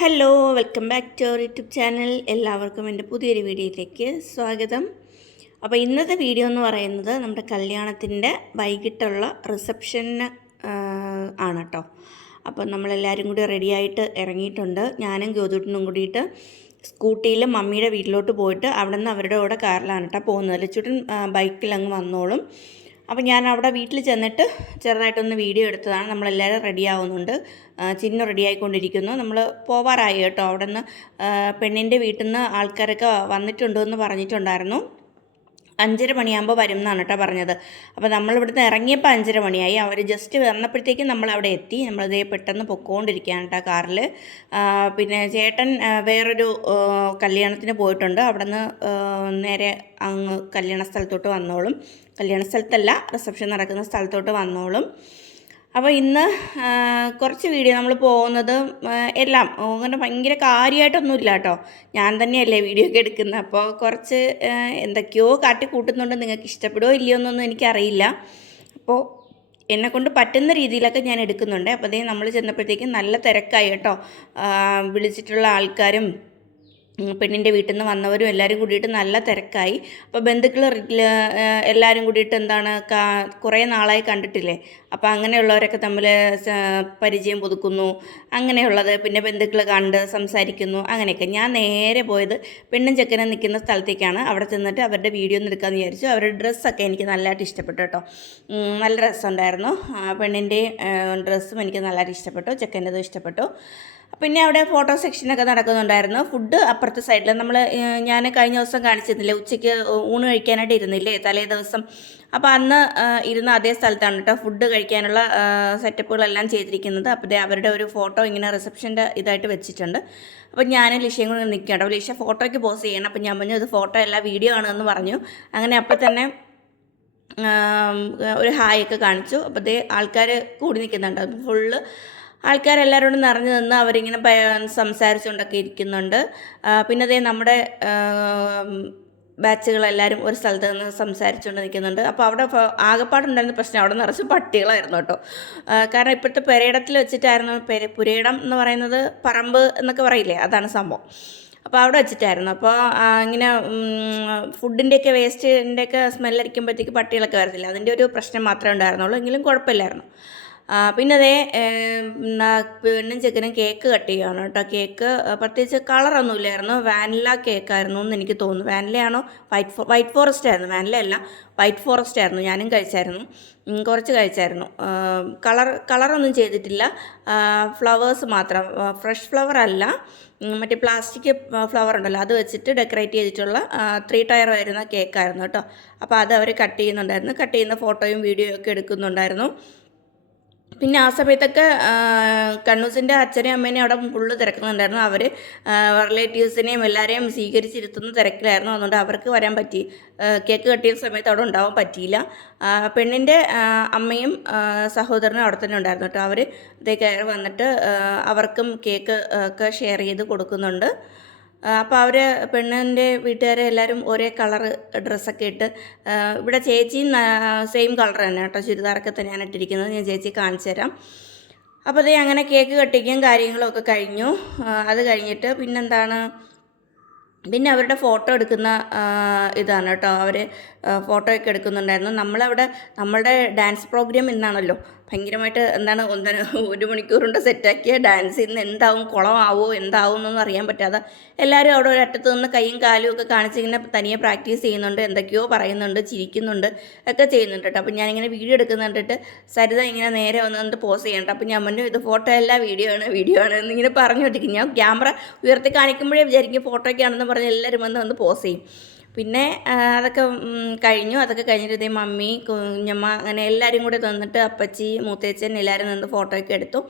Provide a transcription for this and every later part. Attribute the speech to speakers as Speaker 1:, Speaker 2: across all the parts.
Speaker 1: Hello welcome back to our YouTube channel എല്ലാവർക്കും എന്റെ പുതിയൊരു വീഡിയോയിലേക്ക് സ്വാഗതം. അപ്പോൾ ഇന്നത്തെ വീഡിയോ എന്ന് പറയുന്നത് നമ്മുടെ കല്യാണത്തിന്റെ വൈകിട്ടുള്ള റിസപ്ഷന് ആണ് കേട്ടോ. അപ്പോൾ നമ്മളെല്ലാവരും കൂടി റെഡിയായിട്ട് ഇറങ്ങിയിട്ടുണ്ട്. ഞാനും ജ്യോതിട്ടനും കൂടിയിട്ട് സ്കൂട്ടിയിൽ മമ്മിയുടെ വീട്ടിലോട്ട് പോയിട്ട് അവിടെ നിന്ന് അവരുടെ കൂടെ കാറിലാണ് കേട്ടോ പോകുന്നത്. ലച്ചുട്ടൻ ബൈക്കിൽ അങ്ങ് വന്നോളും. അപ്പോൾ ഞാൻ അവിടെ വീട്ടിൽ ചെന്നിട്ട് ചെറുതായിട്ടൊന്ന് വീഡിയോ എടുത്തതാണ്. നമ്മളെല്ലാവരും റെഡി ആവുന്നുണ്ട് ചിന്ന റെഡി ആയിക്കൊണ്ടിരിക്കുന്നു നമ്മൾ പോവാറായി കേട്ടോ. അവിടെ നിന്ന് പെണ്ണിന്റെ വീട്ടിൽ നിന്ന് ആൾക്കാരൊക്കെ വന്നിട്ടുണ്ടോ എന്ന് പറഞ്ഞിട്ടുണ്ടായിരുന്നു. അഞ്ചര മണിയാകുമ്പോൾ വരും എന്നാണ് കേട്ടോ പറഞ്ഞത്. അപ്പോൾ നമ്മൾ ഇവിടുന്ന് ഇറങ്ങിയപ്പോൾ അഞ്ചര മണിയായി. അവർ ജസ്റ്റ് വന്നപ്പോഴത്തേക്കും നമ്മൾ അവിടെ എത്തി. നമ്മളിതേ പെട്ടെന്ന് പൊക്കോണ്ടിരിക്കുകയാണ് കേട്ടോ കാറിൽ. പിന്നെ ചേട്ടൻ വേറൊരു കല്യാണത്തിന് പോയിട്ടുണ്ട്. അവിടെ നിന്ന് നേരെ അങ്ങ് കല്യാണ സ്ഥലത്തോട്ട് വന്നോളും. കല്യാണ സ്ഥലത്തല്ല റിസപ്ഷൻ നടക്കുന്ന സ്ഥലത്തോട്ട് വന്നോളും. അപ്പോൾ ഇന്ന് കുറച്ച് വീഡിയോ നമ്മൾ പോകുന്നത് എല്ലാം. അങ്ങനെ ഭയങ്കര കാര്യമായിട്ടൊന്നുമില്ല കേട്ടോ ഞാൻ തന്നെയല്ലേ വീഡിയോ ഒക്കെ എടുക്കുന്നത് അപ്പോൾ കുറച്ച് എന്തൊക്കെയോ കാട്ടി കൂട്ടുന്നുണ്ട്. നിങ്ങൾക്ക് ഇഷ്ടപ്പെടുമോ ഇല്ലയോ എന്നൊന്നും എനിക്കറിയില്ല. അപ്പോൾ എന്നെക്കൊണ്ട് പറ്റുന്ന രീതിയിലൊക്കെ ഞാൻ എടുക്കുന്നുണ്ട്. അപ്പോൾ അതേ നമ്മൾ ചെന്നപ്പോഴത്തേക്കും നല്ല തിരക്കായി കേട്ടോ. വിളിച്ചിട്ടുള്ള ആൾക്കാരും പെണ്ണിന്റെ വീട്ടിൽ നിന്ന് വന്നവരും എല്ലാവരും കൂടിയിട്ട് നല്ല തിരക്കായി. അപ്പോൾ ബന്ധുക്കൾ എല്ലാവരും കൂടിയിട്ട് എന്താണ് കുറേ നാളായി കണ്ടിട്ടില്ലേ? അപ്പോൾ അങ്ങനെയുള്ളവരൊക്കെ തമ്മിൽ പരിചയം പുതുക്കുന്നു. അങ്ങനെയുള്ളത് പിന്നെ ബന്ധുക്കൾ കണ്ട് സംസാരിക്കുന്നു. അങ്ങനെയൊക്കെ. ഞാൻ നേരെ പോയത് പെണ്ണും ചെക്കനും നിൽക്കുന്ന സ്ഥലത്തേക്കാണ്. അവിടെ ചെന്നിട്ട് അവരുടെ വീഡിയോ ഒന്ന് എടുക്കാമെന്ന് വിചാരിച്ചു. അവരുടെ ഡ്രസ്സൊക്കെ എനിക്ക് നല്ലതായിട്ട് ഇഷ്ടപ്പെട്ടു കേട്ടോ. നല്ല രസമുണ്ടായിരുന്നു. പെണ്ണിന്റെ ഡ്രസ്സും എനിക്ക് നല്ലതായിട്ട് ഇഷ്ടപ്പെട്ടു. ചെക്കന്റെതും ഇഷ്ടപ്പെട്ടു. പിന്നെ അവിടെ ഫോട്ടോ സെക്ഷനൊക്കെ നടക്കുന്നുണ്ടായിരുന്നു. ഫുഡ് അപ്പുറത്തെ സൈഡിൽ നമ്മൾ ഞാൻ കഴിഞ്ഞ ദിവസം കാണിച്ചിരുന്നില്ലേ? ഉച്ചയ്ക്ക് ഊണ് കഴിക്കാനായിട്ട് ഇരുന്നില്ലേ? തലേ ദിവസം. അപ്പോൾ അന്ന് ഇരുന്ന അതേ സ്ഥലത്താണ് കേട്ടോ ഫുഡ് കഴിക്കാനുള്ള സെറ്റപ്പുകളെല്ലാം ചെയ്തിരിക്കുന്നത്. അപ്പോൾ അവരുടെ ഒരു ഫോട്ടോ ഇങ്ങനെ റിസപ്ഷന്റെ ഇതായിട്ട് വെച്ചിട്ടുണ്ട്. അപ്പോൾ ഞാൻ ലിഷയും കൂടെ നിൽക്കുകയാണ് അപ്പോൾ ലിഷ ഫോട്ടോയ്ക്ക് പോസ് ചെയ്യണം. അപ്പോൾ ഞാൻ പറഞ്ഞു ഇത് ഫോട്ടോ അല്ല വീഡിയോ ആണെന്ന് പറഞ്ഞു. അങ്ങനെ അപ്പോൾ തന്നെ ഒരു ഹായ് ഒക്കെ കാണിച്ചു. അപ്പോൾ ദേ ആൾക്കാർ കൂടി നിൽക്കുന്നുണ്ട് ഫുള്ള് ആൾക്കാരെല്ലാവരോടും നിറഞ്ഞു നിന്ന് അവരിങ്ങനെ സംസാരിച്ചുകൊണ്ടൊക്കെ ഇരിക്കുന്നുണ്ട്. പിന്നെ അതേ നമ്മുടെ ബാച്ചുകളെല്ലാവരും ഒരു സ്ഥലത്ത് നിന്ന് സംസാരിച്ചുകൊണ്ട് നിൽക്കുന്നുണ്ട്. അപ്പോൾ അവിടെ ആകെപ്പാടുണ്ടായിരുന്ന പ്രശ്നം അവിടെ നിറച്ച് പട്ടികളായിരുന്നു കേട്ടോ. കാരണം ഇപ്പോഴത്തെ പെരയിടത്തിൽ വെച്ചിട്ടായിരുന്നു പെര പുരയിടം എന്ന് പറയുന്നത് പറമ്പ് എന്നൊക്കെ പറയില്ലേ? അതാണ് സംഭവം. അപ്പോൾ അവിടെ വെച്ചിട്ടായിരുന്നു. അപ്പോൾ ഇങ്ങനെ ഫുഡിന്റെയൊക്കെ വേസ്റ്റിന്റെയൊക്കെ സ്മെല്ലടിക്കുമ്പോഴത്തേക്ക് പട്ടികളൊക്കെ വരത്തില്ല. അതിന്റെ ഒരു പ്രശ്നം മാത്രമേ ഉണ്ടായിരുന്നുള്ളൂ. എങ്കിലും കുഴപ്പമില്ലായിരുന്നു. പിന്നെ അതേ പെണ്ണും ചെക്കനും കേക്ക് കട്ട് ചെയ്യുകയാണ് കേട്ടോ. കേക്ക് പ്രത്യേകിച്ച് കളറൊന്നും ഇല്ലായിരുന്നു വാനില കേക്കായിരുന്നു എന്ന് എനിക്ക് തോന്നുന്നു. വാനിലയാണോ? വൈറ്റ് ഫോ വൈറ്റ് ഫോറസ്റ്റ് ആയിരുന്നു. വാനില അല്ല വൈറ്റ് ഫോറസ്റ്റ് ആയിരുന്നു. ഞാനും കഴിച്ചായിരുന്നു. കുറച്ച് കഴിച്ചായിരുന്നു. കളർ കളറൊന്നും ചെയ്തിട്ടില്ല. ഫ്ലവേഴ്സ് മാത്രം. ഫ്രഷ് ഫ്ലവർ അല്ല. മറ്റേ പ്ലാസ്റ്റിക് ഫ്ലവർ ഉണ്ടല്ലോ അത് വെച്ചിട്ട് ഡെക്കറേറ്റ് ചെയ്തിട്ടുള്ള ത്രീ ടയർ വരുന്ന കേക്കായിരുന്നു കേട്ടോ. അപ്പോൾ അത് അവർ കട്ട് ചെയ്യുന്നുണ്ടായിരുന്നു. കട്ട് ചെയ്യുന്ന ഫോട്ടോയും വീഡിയോയും ഒക്കെ എടുക്കുന്നുണ്ടായിരുന്നു. പിന്നെ ആ സമയത്തൊക്കെ കണ്ണൂസിന്റെ അച്ഛനെയും അമ്മേനെയും അവിടെ ഫുള്ള് തിരക്കുന്നുണ്ടായിരുന്നു. അവർ റിലേറ്റീവ്സിനെയും എല്ലാവരെയും സ്വീകരിച്ചിരുത്തുന്ന തിരക്കിലായിരുന്നു. അതുകൊണ്ട് അവർക്ക് വരാൻ പറ്റി. കേക്ക് കട്ടിയ സമയത്ത് അവിടെ ഉണ്ടാവാൻ പറ്റിയില്ല. പെണ്ണിന്റെ അമ്മയും സഹോദരനും അവിടെ തന്നെ ഉണ്ടായിരുന്നു കേട്ടോ. അവർ ഇതേ കയറി വന്നിട്ട് അവർക്കും കേക്ക് ഒക്കെ ഷെയർ ചെയ്ത് കൊടുക്കുന്നുണ്ട്. അപ്പോൾ അവർ പെണ്ണിന്റെ വീട്ടുകാരെ എല്ലാവരും ഒരേ കളറ് ഡ്രസ്സൊക്കെ ഇട്ട് ഇവിടെ ചേച്ചിയും സെയിം കളർ തന്നെ കേട്ടോ. ചുരിദാറൊക്കെ തന്നെയാണ് ഇട്ടിരിക്കുന്നത്. ഞാൻ ചേച്ചി കാണിച്ചു തരാം. അപ്പോൾ അതേ അങ്ങനെ കേക്ക് കട്ടിക്കും കാര്യങ്ങളൊക്കെ കഴിഞ്ഞു. അത് കഴിഞ്ഞിട്ട് പിന്നെന്താണ് പിന്നെ അവരുടെ ഫോട്ടോ എടുക്കുന്ന ഇതാണ് കേട്ടോ. അവർ ഫോട്ടോ ഒക്കെ എടുക്കുന്നുണ്ടായിരുന്നു. നമ്മളവിടെ നമ്മളുടെ ഡാൻസ് പ്രോഗ്രാം ഇന്നാണല്ലോ. ഭയങ്കരമായിട്ട് എന്താണ് ഒന്നര ഒരു മണിക്കൂർ കൊണ്ട് സെറ്റാക്കിയ ഡാൻസ് ഇന്ന് എന്താവും കുളമാവോ എന്താവും എന്നൊന്നും അറിയാൻ പറ്റാതെ എല്ലാവരും അവിടെ ഒരറ്റത്ത് നിന്ന് കൈയും കാലും ഒക്കെ കാണിച്ച് ഇങ്ങനെ തനിയെ പ്രാക്ടീസ് ചെയ്യുന്നുണ്ട് എന്തൊക്കെയോ പറയുന്നുണ്ട് ചിരിക്കുന്നുണ്ട് ഒക്കെ ചെയ്യുന്നുണ്ട് കേട്ടോ. അപ്പോൾ ഞാനിങ്ങനെ വീഡിയോ എടുക്കുന്നുണ്ടിട്ട് സരിത ഇങ്ങനെ നേരെ വന്ന് വന്നിട്ട് പോസ് ചെയ്യണ്ട അപ്പോൾ ഞാൻ പറഞ്ഞു ഇത് ഫോട്ടോ അല്ല വീഡിയോ ആണ് വീഡിയോ ആണ് എന്നിങ്ങനെ പറഞ്ഞു കൊണ്ടിരിക്കും ഞാൻ ക്യാമറ ഉയർത്തി കാണിക്കുമ്പോഴേ വിചാരിക്കും ഫോട്ടോയ്ക്കാണെന്ന് പറഞ്ഞ് എല്ലാവരും വന്ന് വന്ന് പോസ് ചെയ്യും. പിന്നെ അതൊക്കെ കഴിഞ്ഞു. അതൊക്കെ കഴിഞ്ഞിട്ട് ഇതേ മമ്മി കുഞ്ഞമ്മ അങ്ങനെ എല്ലാവരും കൂടെ തന്നിട്ട് അപ്പച്ചി മൂത്തേച്ചൻ എല്ലാവരും നിന്ന് ഫോട്ടോയൊക്കെ എടുത്തു.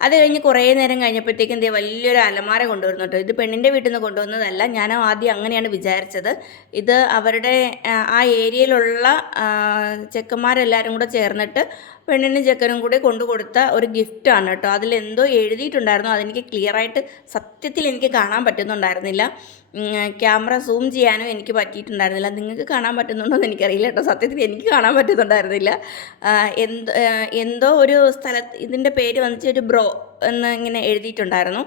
Speaker 1: അത് കഴിഞ്ഞ് കുറേ നേരം കഴിഞ്ഞപ്പോഴത്തേക്കും ഇതേ വലിയൊരു അലമാര കൊണ്ടുവരുന്നു കേട്ടോ. ഇത് പെണ്ണിന്റെ വീട്ടിൽ നിന്ന് കൊണ്ടുവന്നതല്ല. ഞാൻ ആദ്യം അങ്ങനെയാണ് വിചാരിച്ചത്. ഇത് അവരുടെ ആ, ഏരിയയിലുള്ള ചെക്കന്മാരെല്ലാവരും കൂടെ ചേർന്നിട്ട് പെണ്ണിനും ചെക്കനും കൂടെ കൊണ്ടു കൊടുത്ത ഒരു ഗിഫ്റ്റാണ് കേട്ടോ. അതിലെന്തോ എഴുതിയിട്ടുണ്ടായിരുന്നു. അതെനിക്ക് ക്ലിയറായിട്ട് സത്യത്തിൽ എനിക്ക് കാണാൻ പറ്റുന്നുണ്ടായിരുന്നില്ല. ക്യാമറ സൂം ചെയ്യാനും എനിക്ക് പറ്റിയിട്ടുണ്ടായിരുന്നില്ല. നിങ്ങൾക്ക് കാണാൻ പറ്റുന്നുണ്ടോ എന്ന് എനിക്കറിയില്ല കേട്ടോ. സത്യത്തിൽ എനിക്ക് കാണാൻ പറ്റുന്നുണ്ടായിരുന്നില്ല. എന്ത് എന്തോ ഒരു സ്ഥലത്ത് ഇതിന്റെ പേര് വന്നിട്ട് ഒരു ബ്രോ എന്ന് ഇങ്ങനെ എഴുതിയിട്ടുണ്ടായിരുന്നു.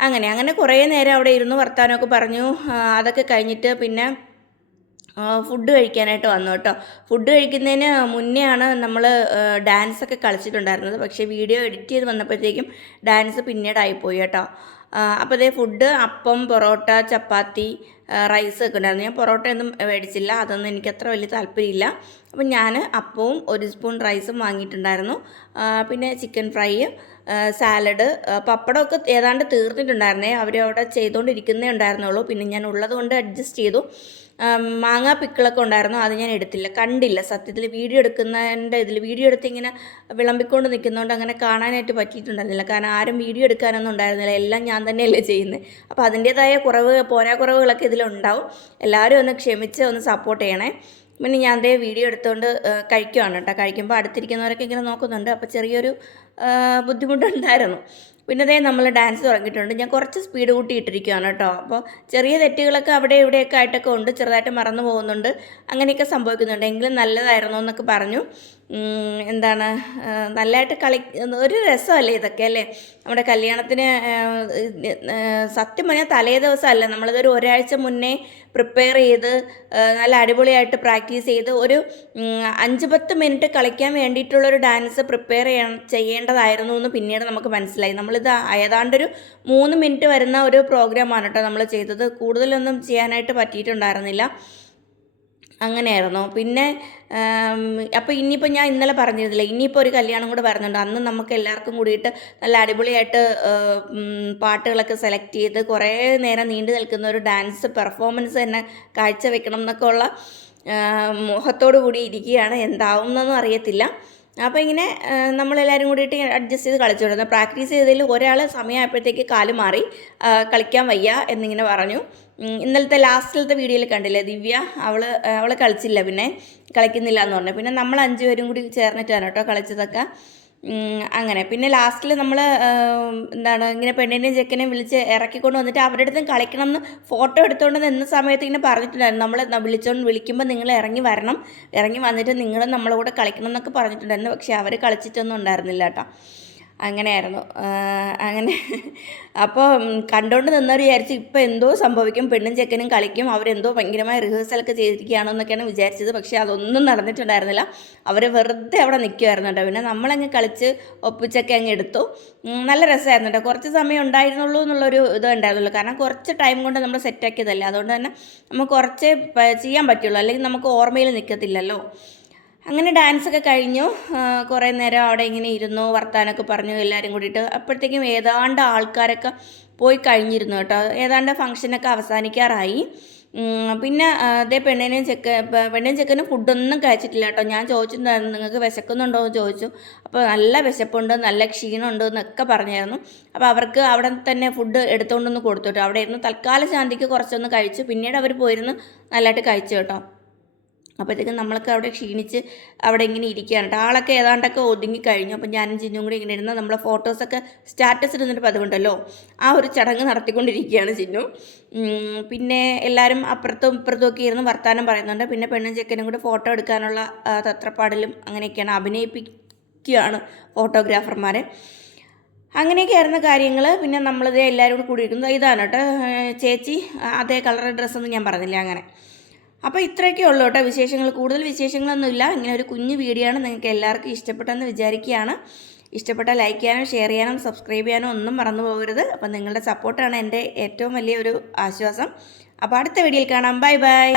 Speaker 1: അങ്ങനെ അങ്ങനെ കുറേ നേരം അവിടെ ഇരുന്ന് വർത്താനമൊക്കെ പറഞ്ഞു. അതൊക്കെ കഴിഞ്ഞിട്ട് പിന്നെ ഫുഡ് കഴിക്കാനായിട്ട് വന്നു കേട്ടോ. ഫുഡ് കഴിക്കുന്നതിന് മുന്നേ ആണ് നമ്മൾ ഡാൻസ് ഒക്കെ കളിച്ചിട്ടുണ്ടായിരുന്നത്. പക്ഷേ വീഡിയോ എഡിറ്റ് ചെയ്ത് വന്നപ്പോഴത്തേക്കും ഡാൻസ് പിന്നീടായിപ്പോയി കേട്ടോ. അപ്പോൾ അതേ ഫുഡ് അപ്പം പൊറോട്ട ചപ്പാത്തി റൈസ് ഒക്കെ ഉണ്ടായിരുന്നു. ഞാൻ പൊറോട്ടയൊന്നും മേടിച്ചില്ല. അതൊന്നും എനിക്ക് അത്ര വലിയ താല്പര്യമില്ല. അപ്പം ഞാൻ അപ്പവും ഒരു സ്പൂൺ റൈസും വാങ്ങിയിട്ടുണ്ടായിരുന്നു. പിന്നെ ചിക്കൻ ഫ്രൈ സാലഡ് പപ്പടമൊക്കെ ഏതാണ്ട് തീർന്നിട്ടുണ്ടായിരുന്നേ. അവരവിടെ ചെയ്തുകൊണ്ടിരിക്കുന്നേ ഉണ്ടായിരുന്നുള്ളൂ. പിന്നെ ഞാൻ ഉള്ളത് കൊണ്ട് അഡ്ജസ്റ്റ് ചെയ്തു. മാങ്ങാ പിക്കിളൊക്കെ ഉണ്ടായിരുന്നു അത് ഞാൻ എടുത്തില്ല. കണ്ടില്ല സത്യത്തിൽ വീഡിയോ എടുക്കുന്നതിന്റെ ഇതിൽ വീഡിയോ എടുത്ത് ഇങ്ങനെ വിളമ്പിക്കൊണ്ട് നിൽക്കുന്നതുകൊണ്ട് അങ്ങനെ കാണാനായിട്ട് പറ്റിയിട്ടുണ്ടായിരുന്നില്ല. കാരണം ആരും വീഡിയോ എടുക്കാനൊന്നും ഉണ്ടായിരുന്നില്ല. എല്ലാം ഞാൻ തന്നെയല്ലേ ചെയ്യുന്നത്. അപ്പോൾ അതിന്റേതായ കുറവ് പോരാ കുറവുകളൊക്കെ ഇതിലുണ്ടാവും. എല്ലാവരും ഒന്ന് ക്ഷമിച്ച് ഒന്ന് സപ്പോർട്ട് ചെയ്യണേ. പിന്നെ ഞാൻ അതേ വീഡിയോ എടുത്തുകൊണ്ട് കഴിക്കുവാണ് കേട്ടോ. കഴിക്കുമ്പോൾ അടുത്തിരിക്കുന്നവരൊക്കെ ഇങ്ങനെ നോക്കുന്നുണ്ട്. അപ്പോൾ ചെറിയൊരു ബുദ്ധിമുട്ടുണ്ടായിരുന്നു. പിന്നെ ദേ നമ്മൾ ഡാൻസ് തുടങ്ങിയിട്ടുണ്ട്. ഞാൻ കുറച്ച് സ്പീഡ് കൂട്ടി ഇട്ടിരിക്കുകയാണ് കേട്ടോ. അപ്പോൾ ചെറിയ തെറ്റുകളൊക്കെ അവിടെ ഇവിടെയൊക്കെ ആയിട്ടൊക്കെ ഉണ്ട്. ചെറുതായിട്ട് മറന്നു പോകുന്നുണ്ട്. അങ്ങനെയൊക്കെ സംഭവിക്കുന്നുണ്ട്. എങ്കിലും നല്ലതായിരുന്നു എന്നൊക്കെ പറഞ്ഞു. എന്താണ് നല്ലതായിട്ട് കളി ഒരു രസമല്ലേ ഇതൊക്കെ അല്ലേ? നമ്മുടെ കല്യാണത്തിന് സത്യം പറഞ്ഞാൽ തലേ ദിവസമല്ല. നമ്മളിതൊരു ഒരാഴ്ച മുന്നേ പ്രിപ്പയർ ചെയ്ത് നല്ല അടിപൊളിയായിട്ട് പ്രാക്ടീസ് ചെയ്ത് ഒരു അഞ്ച് പത്ത് മിനിറ്റ് കളിക്കാൻ വേണ്ടിയിട്ടുള്ളൊരു ഡാൻസ് പ്രിപ്പയർ ചെയ്യണം ചെയ്യേണ്ടതായിരുന്നു എന്ന് പിന്നീട് നമുക്ക് മനസ്സിലായി. നമ്മളിത് ഏതാണ്ടൊരു മൂന്ന് മിനിറ്റ് വരുന്ന ഒരു പ്രോഗ്രാമാണ് കേട്ടോ നമ്മൾ ചെയ്തത്. കൂടുതലൊന്നും ചെയ്യാനായിട്ട് പറ്റിയിട്ടുണ്ടായിരുന്നില്ല. അങ്ങനെയായിരുന്നു. പിന്നെ അപ്പോൾ ഇനിയിപ്പോൾ ഞാൻ ഇന്നലെ പറഞ്ഞിരുന്നില്ല ഇനിയിപ്പോൾ ഒരു കല്യാണം കൂടെ വരുന്നുണ്ട്. അന്ന് നമുക്ക് എല്ലാവർക്കും കൂടിയിട്ട് നല്ല അടിപൊളിയായിട്ട് പാട്ടുകളൊക്കെ സെലക്ട് ചെയ്ത് കുറേ നേരം നീണ്ടു നിൽക്കുന്ന ഒരു ഡാൻസ് പെർഫോമൻസ് തന്നെ കാഴ്ചവെക്കണം എന്നൊക്കെ ഉള്ള മോഹത്തോടു കൂടി ഇരിക്കുകയാണ്. എന്താവുന്നതെന്നും അറിയത്തില്ല. അപ്പോൾ ഇങ്ങനെ നമ്മളെല്ലാവരും കൂടിയിട്ട് അഡ്ജസ്റ്റ് ചെയ്ത് കളിച്ചുകൊണ്ടിരുന്നു പ്രാക്ടീസ് ചെയ്തതിൽ ഒരാൾ സമയമായപ്പോഴത്തേക്ക് കാൽ മാറി കളിക്കാൻ വയ്യ എന്നിങ്ങനെ പറഞ്ഞു. ഇന്നലത്തെ ലാസ്റ്റിലത്തെ വീഡിയോയിൽ കണ്ടില്ലേ ദിവ്യ അവൾ അവൾ കളിച്ചില്ല പിന്നെ കളിക്കുന്നില്ല എന്ന് പറഞ്ഞു. പിന്നെ നമ്മൾ അഞ്ചുപേരും കൂടി ചേർന്നിട്ടാണ് കേട്ടോ കളിച്ചതൊക്കെ. അങ്ങനെ. പിന്നെ ലാസ്റ്റിൽ നമ്മൾ എന്താണ് ഇങ്ങനെ പെണ്ണിനെയും ചെക്കനെയും വിളിച്ച് ഇറക്കിക്കൊണ്ട് വന്നിട്ട് അവരുടെ അടുത്തും കളിക്കണം എന്ന് ഫോട്ടോ എടുത്തുകൊണ്ട് നിന്ന സമയത്ത് ഇങ്ങനെ പറഞ്ഞിട്ടുണ്ടായിരുന്നു. നമ്മൾ വിളിച്ചോണ്ട് വിളിക്കുമ്പോൾ നിങ്ങൾ ഇറങ്ങി വരണം. ഇറങ്ങി വന്നിട്ട് നിങ്ങൾ നമ്മളെ കൂടെ കളിക്കണം എന്നൊക്കെ പറഞ്ഞിട്ടുണ്ടായിരുന്നു. പക്ഷേ അവർ കളിച്ചിട്ടൊന്നും ഉണ്ടായിരുന്നില്ല കേട്ടോ. അങ്ങനെയായിരുന്നു. അങ്ങനെ. അപ്പോൾ കണ്ടുകൊണ്ട് നിന്നവർ വിചാരിച്ചു ഇപ്പോൾ എന്തോ സംഭവിക്കും. പെണ്ണും ചെക്കനും കളിക്കും. അവരെന്തോ ഭയങ്കരമായ റിഹേഴ്സലൊക്കെ ചെയ്തിരിക്കുകയാണെന്നൊക്കെയാണ് വിചാരിച്ചത്. പക്ഷേ അതൊന്നും നടന്നിട്ടുണ്ടായിരുന്നില്ല. അവർ വെറുതെ അവിടെ നിൽക്കുമായിരുന്നു കേട്ടോ. പിന്നെ നമ്മളങ്ങ് കളിച്ച് ഒപ്പിച്ചൊക്കെ അങ്ങ് എടുത്തു. നല്ല രസമായിരുന്നു കേട്ടോ. കുറച്ച് സമയം ഉണ്ടായിരുന്നുള്ളൂ എന്നുള്ളൊരു ഇത് ഉണ്ടായിരുന്നുള്ളൂ. കാരണം കുറച്ച് ടൈം കൊണ്ട് നമ്മൾ സെറ്റാക്കിയതല്ലേ. അതുകൊണ്ട് തന്നെ നമുക്ക് കുറച്ചേ ചെയ്യാൻ പറ്റുള്ളൂ. അല്ലെങ്കിൽ നമുക്ക് ഓർമ്മയിൽ നിൽക്കത്തില്ലല്ലോ. അങ്ങനെ ഡാൻസൊക്കെ കഴിഞ്ഞു. കുറേ നേരം അവിടെ ഇങ്ങനെ ഇരുന്നു വർത്താനൊക്കെ പറഞ്ഞു എല്ലാവരും കൂടിയിട്ട്. അപ്പോഴത്തേക്കും ഏതാണ്ട് ആൾക്കാരൊക്കെ പോയി കഴിഞ്ഞിരുന്നു കേട്ടോ. ഏതാണ്ട് ഫംഗ്ഷനൊക്കെ അവസാനിക്കാറായി. പിന്നെ അതേ പെണ്ണിനെയും ചെക്ക പെണ്ണിനും ചെക്കനും ഫുഡൊന്നും കഴിച്ചിട്ടില്ല കേട്ടോ. ഞാൻ ചോദിച്ചിട്ടുണ്ടായിരുന്നു നിങ്ങൾക്ക് വിശക്കുന്നുണ്ടോ? എന്ന് ചോദിച്ചു. അപ്പോൾ നല്ല വിശപ്പുണ്ട് നല്ല ക്ഷീണമുണ്ട് എന്നൊക്കെ പറഞ്ഞായിരുന്നു. അപ്പോൾ അവർക്ക് അവിടെ തന്നെ ഫുഡ് എടുത്തുകൊണ്ടൊന്ന് കൊടുത്തു കേട്ടോ. അവിടെ ഇരുന്ന് തൽക്കാല ശാന്തിക്ക് കുറച്ചൊന്ന് കഴിച്ചു. പിന്നീട് അവർ പോയിരുന്ന് നല്ലതായിട്ട് കഴിച്ചു കേട്ടോ. അപ്പോഴത്തേക്കും നമ്മളൊക്കെ അവിടെ ക്ഷീണിച്ച് അവിടെ ഇങ്ങനെ ഇരിക്കുകയാണ്. കേട്ടോ ആളൊക്കെ ഏതാണ്ടൊക്കെ ഒതുങ്ങി കഴിഞ്ഞു. അപ്പം ഞാനും ചിന്നും കൂടി ഇങ്ങനെ ഇരുന്ന് നമ്മളെ ഫോട്ടോസൊക്കെ സ്റ്റാറ്റസ് ഇടുന്നൊരു പതിവുണ്ടല്ലോ. ആ ഒരു ചടങ്ങ് നടത്തിക്കൊണ്ടിരിക്കുകയാണ് ചിന്നു പിന്നെ എല്ലാവരും അപ്പുറത്തും ഇപ്പുറത്തും ഒക്കെ ഇരുന്ന് വർത്തമാനം പറയുന്നുണ്ട്. പിന്നെ പെണ്ണും ചെക്കനും കൂടി ഫോട്ടോ എടുക്കാനുള്ള തത്രപ്പാടിലും അങ്ങനെയൊക്കെയാണ് അഭിനയിപ്പിക്കുകയാണ് ഫോട്ടോഗ്രാഫർമാരെ അങ്ങനെയൊക്കെ ആയിരുന്ന കാര്യങ്ങൾ പിന്നെ നമ്മളിത് എല്ലാവരും കൂടി കൂടിയിരിക്കുന്നത് ഇതാണ് കേട്ടോ ചേച്ചി അതേ കളർ ഡ്രസ്സൊന്നും ഞാൻ പറഞ്ഞില്ല അങ്ങനെ. അപ്പോൾ ഇത്രയൊക്കെ ഉള്ളൂ കേട്ടോ വിശേഷങ്ങൾ. കൂടുതൽ വിശേഷങ്ങളൊന്നുമില്ല ഇങ്ങനെ ഒരു കുഞ്ഞു വീഡിയോ ആണ് നിങ്ങൾക്ക് എല്ലാവർക്കും ഇഷ്ടപ്പെട്ടെന്ന് വിചാരിക്കുകയാണ്. ഇഷ്ടപ്പെട്ട ലൈക്ക് ചെയ്യാനും ഷെയർ ചെയ്യാനും സബ്സ്ക്രൈബ് ചെയ്യാനും ഒന്നും മറന്നു പോകരുത്. അപ്പം നിങ്ങളുടെ സപ്പോർട്ടാണ് എന്റെ ഏറ്റവും വലിയൊരു ആശ്വാസം. അപ്പോൾ അടുത്ത വീഡിയോയിൽ കാണാം. Bye bye